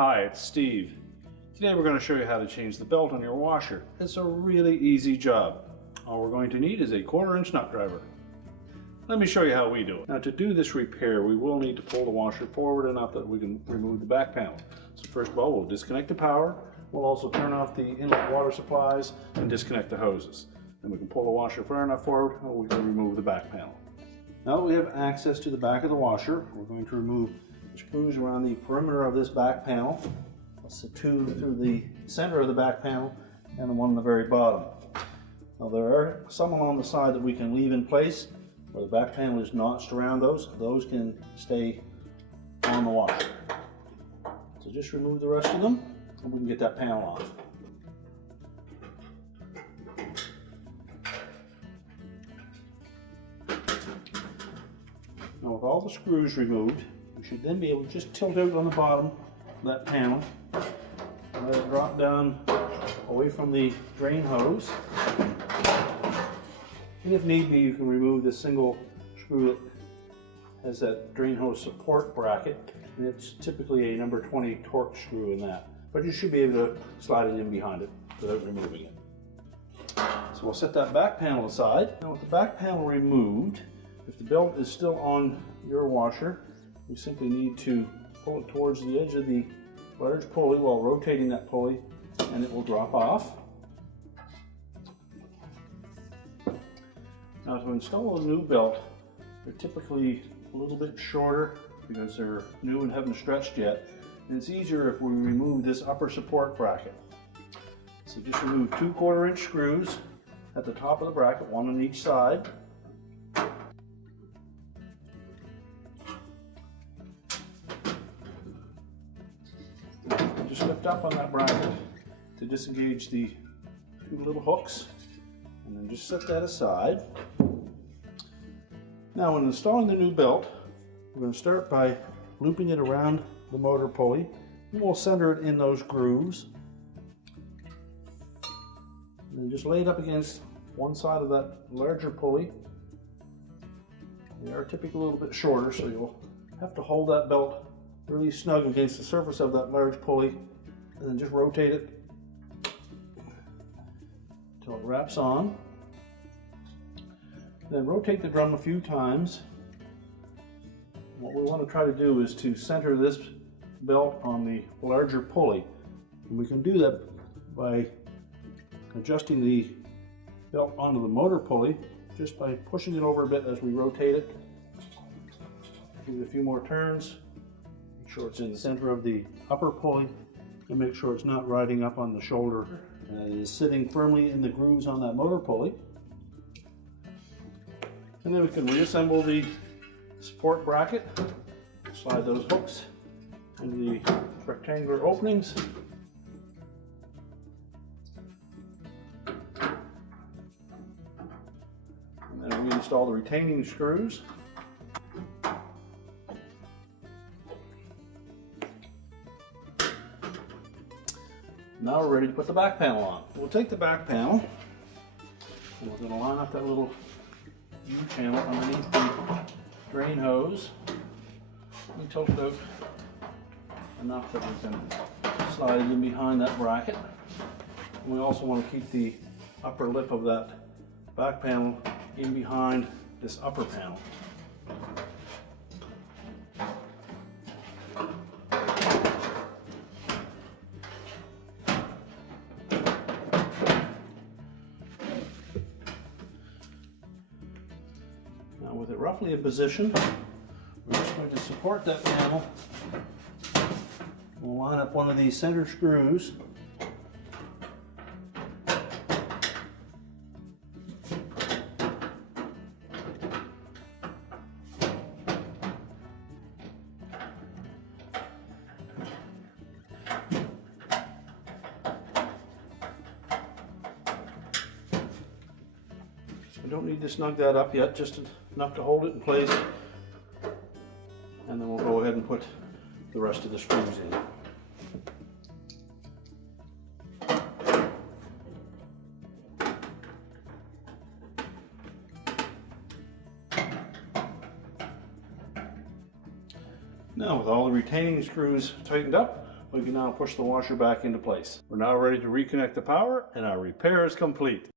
Hi, it's Steve. Today we're going to show you how to change the belt on your washer. It's a really easy job. All we're going to need is a 1/4-inch nut driver. Let me show you how we do it. Now, to do this repair, we will need to pull the washer forward enough that we can remove the back panel. So first of all, we'll disconnect the power. We'll also turn off the inlet water supplies and disconnect the hoses. Then we can pull the washer far enough forward and we can remove the back panel. Now that we have access to the back of the washer, we're going to remove the screws around the perimeter of this back panel. That's the two through the center of the back panel and the one on the very bottom. Now there are some along the side that we can leave in place where the back panel is notched around those. Those can stay on the washer. So just remove the rest of them and we can get that panel off. Now with all the screws removed, we should then be able to just tilt out on the bottom of that panel and let it drop down away from the drain hose. And if need be, you can remove the single screw that has that drain hose support bracket. And it's typically a number 20 Torx screw in that. But you should be able to slide it in behind it without removing it. So we'll set that back panel aside. Now with the back panel removed, if the belt is still on your washer, we simply need to pull it towards the edge of the large pulley while rotating that pulley, and it will drop off. Now to install a new belt, they're typically a little bit shorter because they're new and haven't stretched yet. And it's easier if we remove this upper support bracket. So just remove 2 1/4-inch screws at the top of the bracket, one on each side. Just lift up on that bracket to disengage the 2 little hooks, and then just set that aside. Now when installing the new belt, we're going to start by looping it around the motor pulley, and we'll center it in those grooves. And then just lay it up against one side of that larger pulley. They are typically a little bit shorter, so you'll have to hold that belt really snug against the surface of that large pulley, and then just rotate it until it wraps on. Then rotate the drum a few times. What we want to try to do is to center this belt on the larger pulley. And we can do that by adjusting the belt onto the motor pulley just by pushing it over a bit as we rotate it. Give it a few more turns. Make sure it's in the center of the upper pulley and make sure it's not riding up on the shoulder. And it is sitting firmly in the grooves on that motor pulley. And then we can reassemble the support bracket, slide those hooks into the rectangular openings. And then reinstall the retaining screws. Now we're ready to put the back panel on. We'll take the back panel and we're going to line up that little U-channel underneath the drain hose. We tilt it out enough that we can slide it in behind that bracket. And we also want to keep the upper lip of that back panel in behind this upper panel. Now with it roughly in position, we're just going to support that panel. We'll line up one of these center screws. We don't need to snug that up yet, just enough to hold it in place. And then we'll go ahead and put the rest of the screws in. Now with all the retaining screws tightened up, We can now push the washer back into place. We're now ready to reconnect the power and our repair is complete.